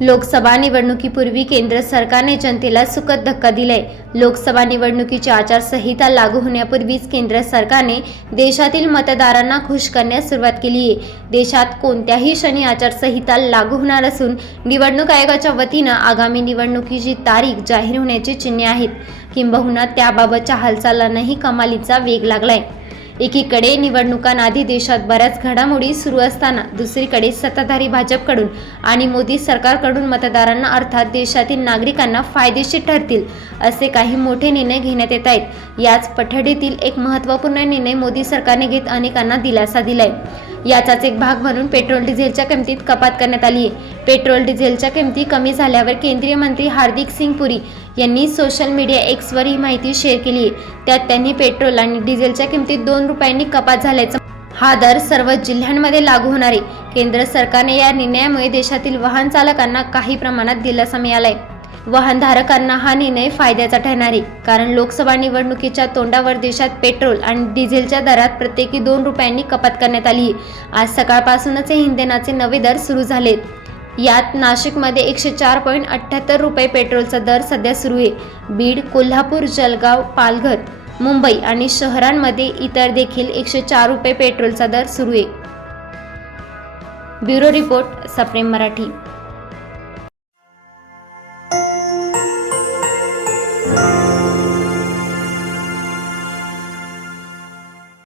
लोकसभा निवडणुकीपूर्वी केंद्र सरकारने जनतेला सुखद धक्का दिलाय. लोकसभा निवडणुकीची आचारसंहिता लागू होण्यापूर्वीच केंद्र सरकारने देशातील मतदारांना खुश करण्यास सुरुवात केली आहे. देशात कोणत्याही क्षणी आचारसंहिता लागू होणार असून निवडणूक आयोगाच्या वतीनं आगामी निवडणुकीची तारीख जाहीर होण्याची चिन्हे आहेत. किंबहुना त्याबाबतच्या हालचालांनाही कमालीचा वेग लागलाय. एकीकडे निवडणुकांआधी देशात बऱ्याच घडामोडी सुरू असताना दुसरीकडे सत्ताधारी भाजपकडून आणि मोदी सरकारकडून मतदारांना अर्थात देशातील नागरिकांना फायदेशीर ठरतील असे काही मोठे निर्णय घेण्यात येत आहेत. याच पठडीतील एक महत्त्वपूर्ण निर्णय मोदी सरकारने घेत अनेकांना दिलासा दिलाय. याचाच एक भाग म्हणून पेट्रोल डिझेलच्या किमतीत कपात करण्यात आली आहे. पेट्रोल डिझेलच्या किमती कमी झाल्यावर केंद्रीय मंत्री हार्दिक सिंग पुरी यांनी सोशल मीडिया एक्सवर ही माहिती शेअर केली आहे. त्यात त्यांनी पेट्रोल आणि डिझेलच्या किमतीत दोन रुपयांनी कपात झाल्याचं हा दर सर्व जिल्ह्यांमध्ये लागू होणार आहे. केंद्र सरकारने या निर्णयामुळे देशातील वाहन चालकांना काही प्रमाणात दिलासा मिळालाय. वाहनधारकांना हा निर्णय फायद्याचा ठरणार. आहे कारण लोकसभा निवडणुकीच्या तोंडावर देशात पेट्रोल आणि डिझेलच्या दरात प्रत्येकी दोन रुपयांनी कपात करण्यात आली. आहे आज सकाळपासूनच हे इंधनाचे नवे दर सुरू झालेत. यात नाशिकमध्ये एकशे चार पॉईंट अठ्ठ्याहत्तर रुपये पेट्रोलचा दर सध्या सुरू आहे. बीड कोल्हापूर जळगाव पालघर मुंबई आणि शहरांमध्ये इतर देखील एकशे चार रुपये पेट्रोलचा दर सुरू आहे. ब्युरो रिपोर्ट सप्रेम मराठी.